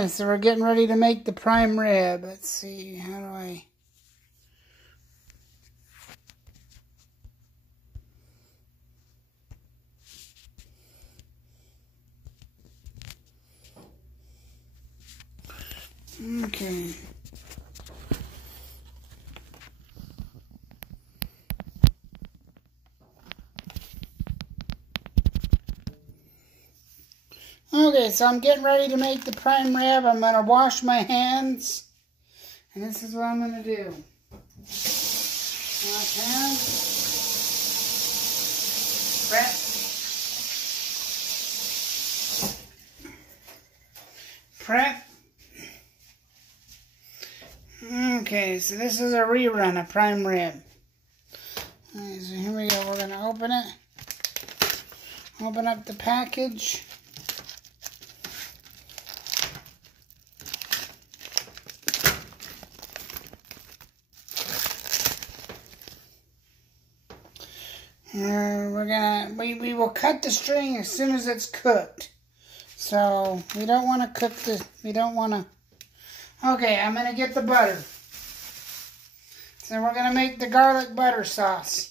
Okay, so we're getting ready to make the prime rib. Let's see, how do I... Okay. Okay, so I'm getting ready to make the prime rib. I'm going to wash my hands. And this is what I'm going to do. Wash hands. Prep. Okay, so this is a rerun of prime rib. Okay, so here we go. We're going to open it. Open up the package. We will cut the string as soon as it's cooked. So we don't want to cook this. We don't want to. Okay, I'm gonna get the butter. So we're gonna make the garlic butter sauce.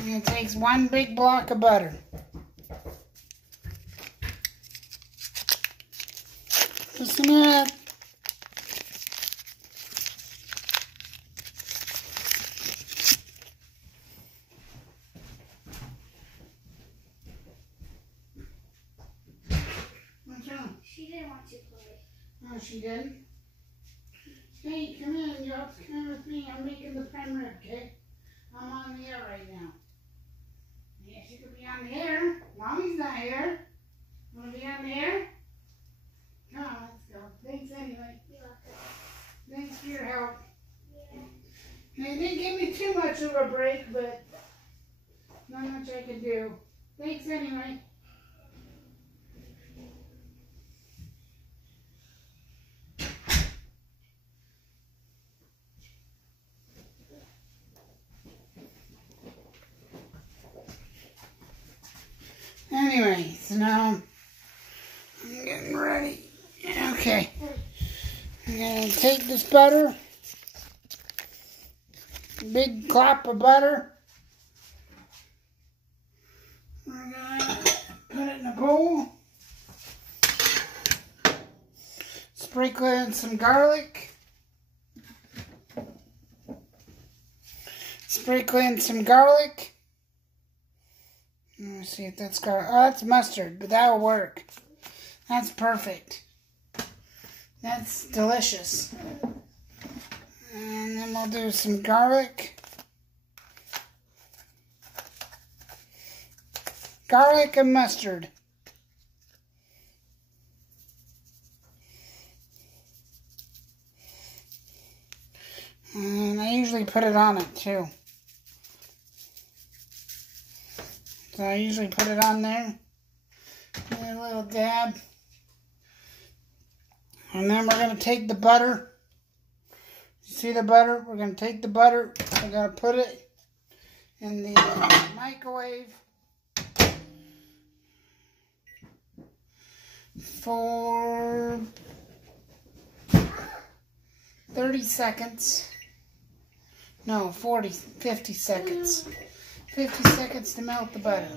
And it takes one big block of butter. Just a minute. What's wrong? She didn't want to play. Oh, she didn't? Hey, come in. You have to come in with me. I'm making the prime rib, okay? I'm on the air right now. Yes, you could be on the air. Mommy's not here. Want to be on the air? Come on, let's go. Thanks anyway. You're welcome. Thanks for your help. Yeah. They didn't give me too much of a break, but not much I could do. Thanks anyway. Anyway, so now I'm getting ready. Okay. I'm going to take this butter, big clop of butter. We're going to put it in a bowl. Sprinkle in some garlic. Sprinkle in some garlic. Let me see if that's garlic. Oh, that's mustard, but that'll work. That's perfect. That's delicious. And then we'll do some garlic. Garlic and mustard. And I usually put it on it too. So I usually put it on there. A little dab. And then we're going to take the butter. See the butter? We're going to take the butter. We're going to put it in the microwave for 30 seconds. No, 50 seconds. 50 seconds to melt the butter.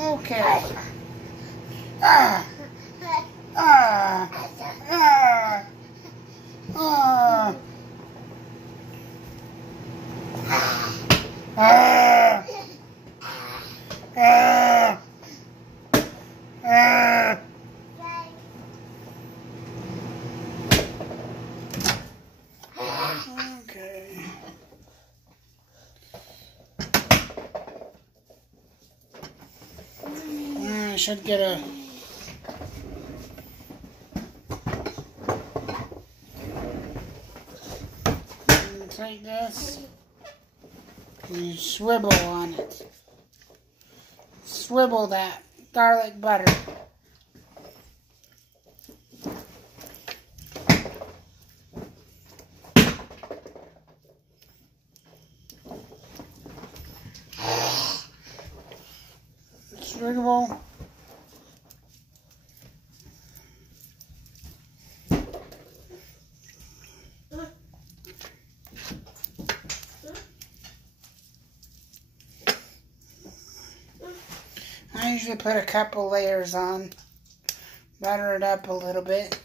Okay. Okay. I should get a... Take this. And you swivel on it. Swivel that garlic butter. Sugar bowl. I usually put a couple layers on, butter it up a little bit,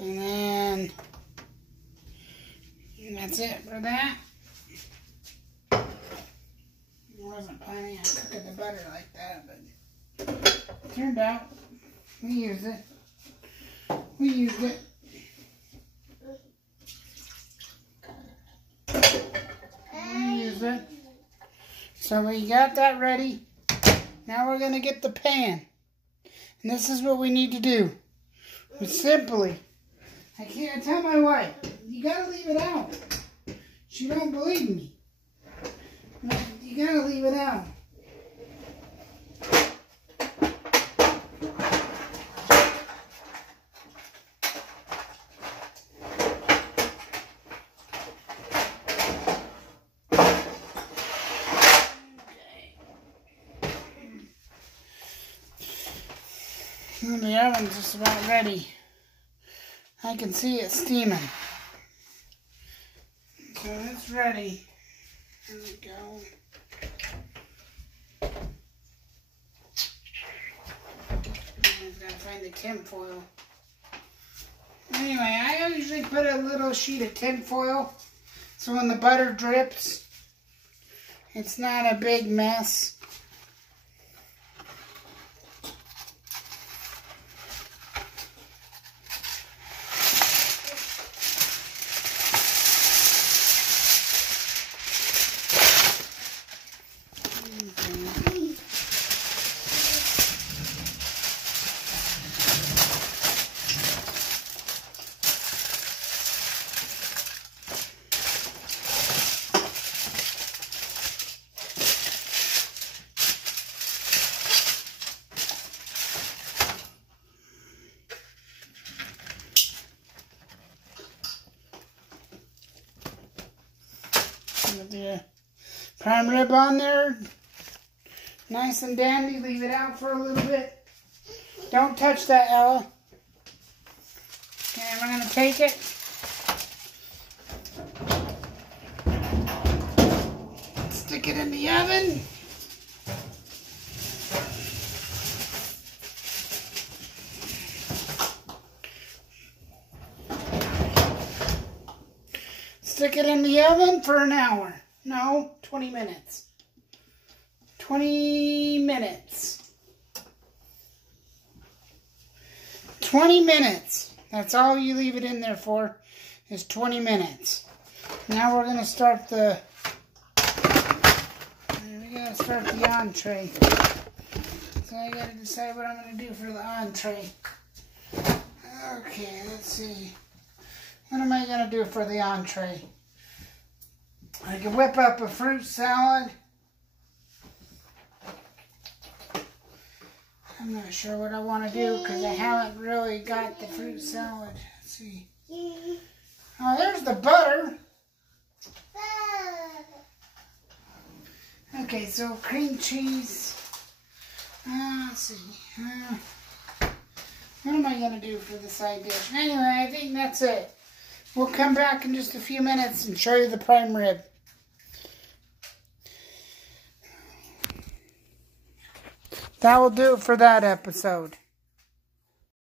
and that's it for that. I wasn't planning on cooking the butter like that, but it turned out we used it. We used it. So we got that ready. Now we're going to get the pan. And this is what we need to do. Simply, I can't tell my wife, you got to leave it out. She don't believe me. You got to leave it out. The oven's just about ready. I can see it steaming. So it's ready. There we go. I've got to find the tin foil. Anyway, I usually put a little sheet of tin foil so when the butter drips, it's not a big mess. With the prime rib on there, nice and dandy. Leave it out for a little bit. Don't touch that, Ella. Okay, I'm going to take it. Stick it in the oven. Stick it in the oven for an hour. No, 20 minutes. 20 minutes. 20 minutes. That's all you leave it in there for, is 20 minutes. Now we're going to start the entree. So I got to decide what I'm going to do for the entree. Okay, let's see. What am I going to do for the entree? I can whip up a fruit salad. I'm not sure what I want to do because I haven't really got the fruit salad. Let's see. Oh, there's the butter. Okay, so cream cheese. Let's see. What am I going to do for the side dish? Anyway, I think that's it. We'll come back in just a few minutes and show you the prime rib. That will do it for that episode.